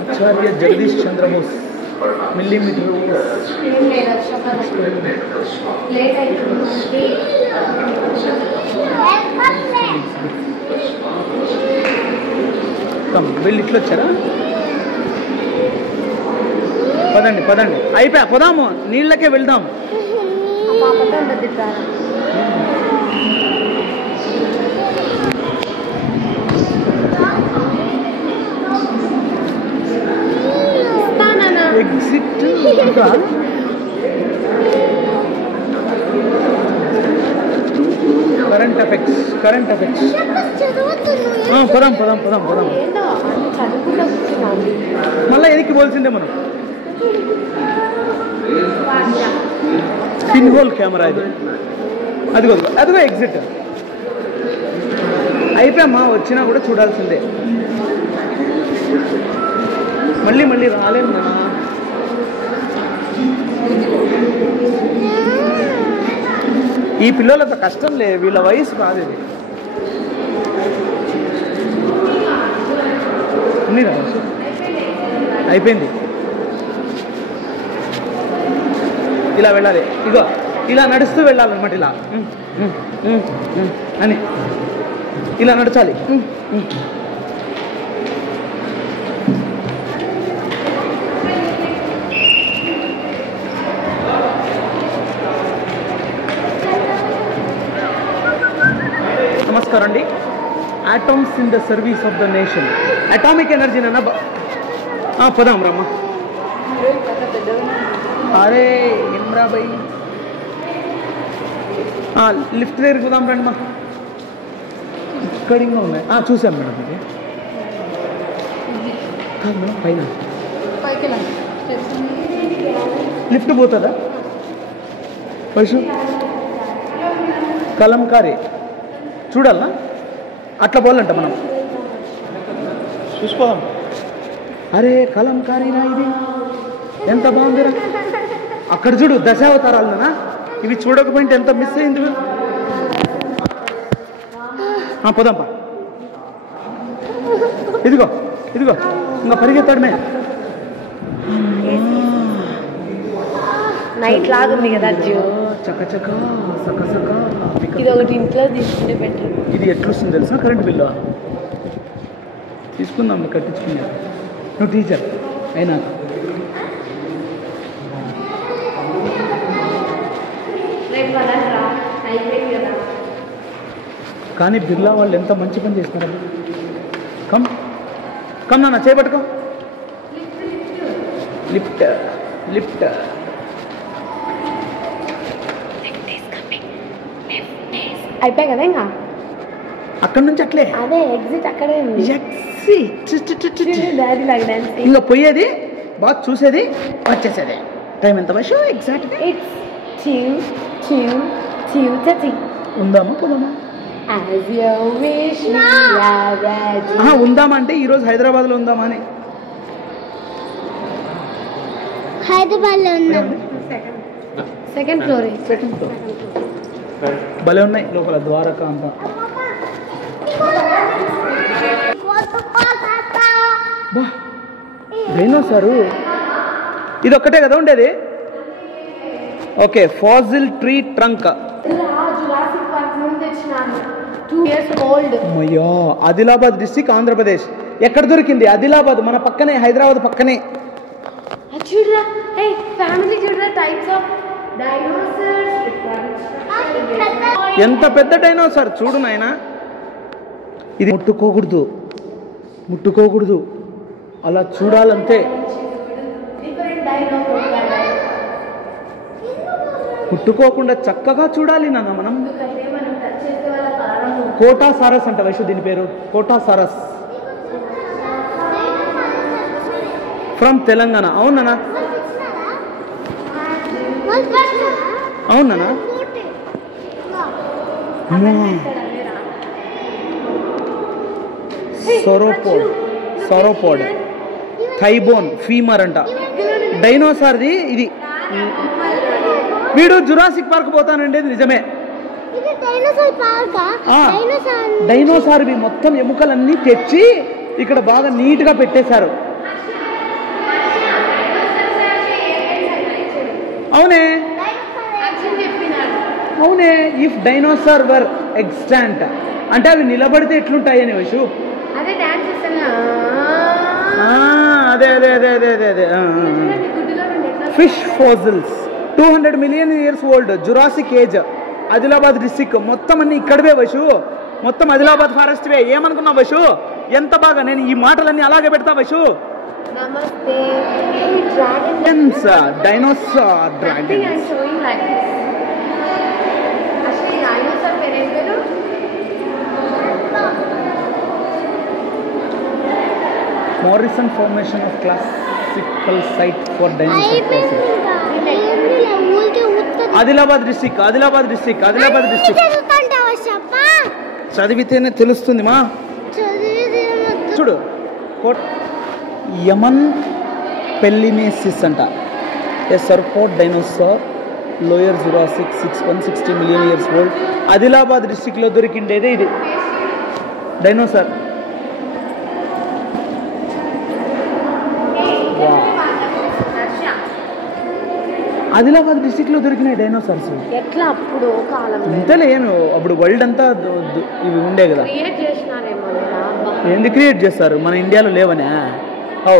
ఆచార్య జగదీష్ చంద్రబోస్ మిల్లీమీటర్. వీళ్ళు ఇట్లా వచ్చారా? పదండి అయిపోయా. పోదాము, నీళ్ళకే వెళ్దాం. కరెంట్ ఎఫెక్ట్స్ పదాం మళ్ళీ ఎదికి పోల్సిందే మనం. పిన్ హోల్ కెమెరా ఇది. అదిగో ఎగ్జిట్ అయిపోయామ్మా. వచ్చినా కూడా చూడాల్సిందే. మళ్ళీ రాలేమ్మా. ఈ పిల్లలంత కష్టం లేదు, వీళ్ళ వయసు కాదు ఇది. అయిపోయింది. ఇలా వెళ్ళాలి. ఇగో ఇలా నడుస్తూ వెళ్ళాలన్నమాట. ఇలా అని ఇలా నడచాలి. నమస్కారం అండి. Atoms in the service of the nation. Atomic energy నాన్న. పదాం రమ్మ. అరే ఇమ్రాబాయ్ లిఫ్ట్ దగ్గరికి పోదాం రండి మా. ఇక్కడ ఇంకా ఉన్నాయి. చూసాం మేడం. ఇది కాదు మేడం, పైన లిఫ్ట్ పోతుందా? పశు కలంకారీ చూడాలా? అట్లా పోవాలంట మనం. చూసుకోదాం. అరే కలంకారీనా ఇది? ఎంత బాగుందిరా. అక్కడ చూడు దశావతారాలనా. ఇవి చూడకపోయింటే ఎంత మిస్ అయింది. పోదాంపా. ఇదిగో ఇంకా పరిగెత్తాడమే. నైట్ లాగా ఉంది కదా చక్క ఇది ఒకటి ఇంట్లో తీసుకుంటే బెటర్. ఇది ఎట్లొస్తుంది తెలుసా? కరెంట్ బిల్లు తీసుకుందాం, కట్టించుకున్నా. నువ్వు టీచర్ అయినా కానీ బిర్లా వాళ్ళు ఎంత మంచి పని చేస్తున్నారు. కమ్ నాన్న చేపట్టుకో. లిఫ్ట్ అయిపోయాయి కదా. ఇంకా అక్కడ నుంచి అట్లే అదే ఎగ్జిట్ అక్కడే ఉంది. ఇంకా పోయేది బాగా చూసేది వచ్చేసేది. టైం ఎంత వయసు ఎగ్జాక్ట్? ఉందామా పోదామా? ఉందామా అంటే ఈరోజు హైదరాబాద్లో ఉందామా అని. హైదరాబాద్లో ఉందాం. సెకండ్ ఫ్లోర్ భలే ఉన్నాయి లోపల. ద్వారకా అంతా డైనోసారు. ఇది ఒక్కటే కదా ఉండేది? ఓకే. Fossil tree trunk. అయ్యో, ఆదిలాబాద్ డిస్ట్రిక్ట్ ఆంధ్రప్రదేశ్. ఎక్కడ దొరికింది? ఆదిలాబాద్ మన పక్కనే, హైదరాబాద్ పక్కనే. చూడరా ఫ్యామిలీ, చూడరా టైప్స్ ఆఫ్ డైనోసార్స్. ఎంత పెద్ద డైనోసార్ చూడు నాయనా. ఇది ముట్టుకోకూడదు అలా చూడాలంతే. ముట్టుకోకుండా చక్కగా చూడాలి నాన్న మనం. కోటాసారస్ అంట వైషు దీని పేరు. కోటాసారస్ ఫ్రమ్ తెలంగాణ. అవునా? అవునా? సొరోపోడ్ థైబోన్ ఫీమర్ అంట డైనోసార్ది ఇది. వీడు జురాసిక్ పార్క్ పోతానండి, నిజమే. డైనోసార్వి మొత్తం ఎముకలన్నీ తెచ్చి ఇక్కడ బాగా నీట్గా పెట్టేశారు. అవునే. ఇఫ్ డైనోసార్ వర్ ఎక్స్టాంట్ అంటే అవి నిలబడితే ఎట్లుంటాయని వైషు. అదే fish fossils 200 million years old. Jurassic age. Adilabad district మొత్తం అన్ని ఇక్కడవే వైషు. మొత్తం ఆదిలాబాద్ ఫారెస్ట్ వే. ఏమనుకున్నావు వైషు? ఎంత బాగా నేను ఈ మాటలన్నీ అలాగే పెడతా Vaishu. Dinosaur dragons. Morrison Formation of classical site for dinosaur fossils. Adilabad district చదివితేనే తెలుస్తుంది మా. చూడు యమన్ పెల్లినేసిస్ అంట, a sauropod dinosaur lower Jurassic 160 million years old. Adilabad డిస్ట్రిక్ట్లో దొరికిండేదే ఇది డైనోసార్. ఆదిలాబాద్ డిస్ట్రిక్ట్లో దొరికినాయి డైనోసార్స్. ఎట్లా అప్పుడు కాలంలో అంతేలే, ఏమి అప్పుడు వరల్డ్ అంతా ఇవి ఉండే కదా. ఎందుకు క్రియేట్ చేస్తారు, మన ఇండియాలో లేవనే. ఓ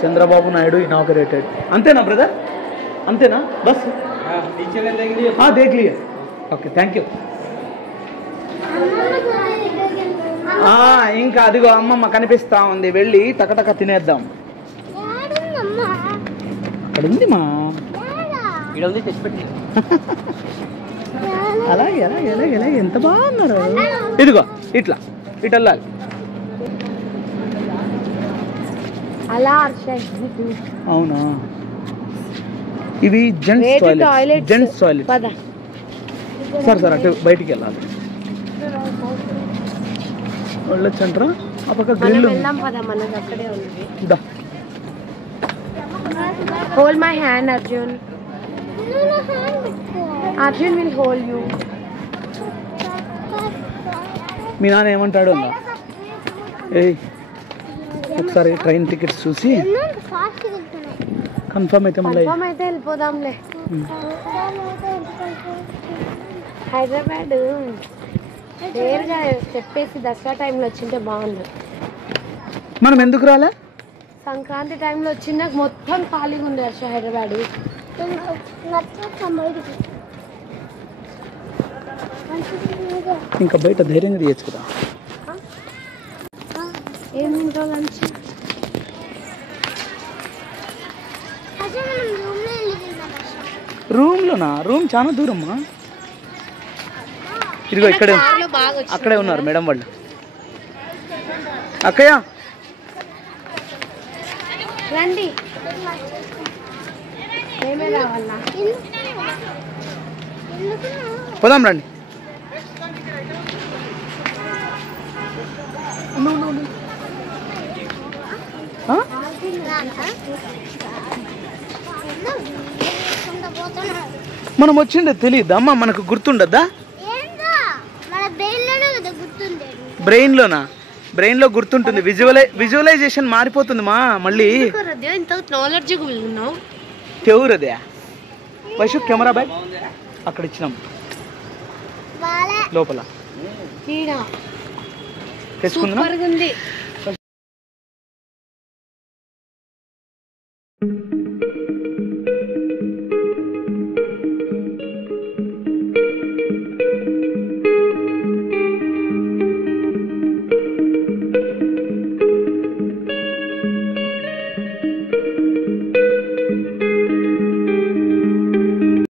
చంద్రబాబు నాయుడు ఇనాగరేటెడ్. అంతేనా బ్రదర్, అంతేనా? బస్ దేఖ్ లియా. Okay, thank you. ఇంకా అదిగో అమ్మమ్మ కనిపిస్తా ఉంది, వెళ్ళి టకటక తినేద్దాం. అక్కడ ఉంది మా, అలాగే అలాగే అలాగే అలాగే ఎంత బాగున్నారు. ఇదిగో ఇట్లా ఇటు వెళ్ళాలి. అవునా, ఇవి జెంట్స్ టాయిలెట్. సార్ అటు బయటికి వెళ్ళాలి. వెళ్ళొచ్చంటారా? ఆ పక్క grill. Hold my hand, Arjun. Arjun will hold you. మీ నాన్న ఏమంటాడు? ఏయ్ ఒకసారి ట్రైన్ టికెట్స్ చూసి కన్ఫర్మ్ అయితే మళ్ళీ వెళ్ళిపోదాంలే. హైదరాబాద్ నేరుగా చెప్పేసి దసరా టైంలో వచ్చింటే బాగుంది. మనం ఎందుకు రాలే? సంక్రాంతి టైంలో వచ్చిందా మొత్తం ఖాళీగా ఉంది హర్ష హైదరాబాద్. ఇంకా బయట ధైర్యంగా తీయచ్చు కదా. ఏం తింటావు లంచ్? రూమ్లోనా? రూమ్ చాలా దూరమ్మా. ఇదిగో ఇక్కడే, అక్కడే ఉన్నారు మేడం వాళ్ళు. అక్కయ్య రండి. ఏమే రావాలా? పోదాం రండి. మనం వచ్చిండే తెలియదు అమ్మా, మనకు గుర్తుండద్దా? బ్రెయిన్లోనా? బ్రెయిన్లో గుర్తుంటుంది. విజువలైజేషన్ మారిపోతుంది మా మళ్ళీ. తెవురదే వైషు కెమెరా బ్యాగ్ అక్కడ ఇచ్చినాం లోపల తెచ్చుకుందా.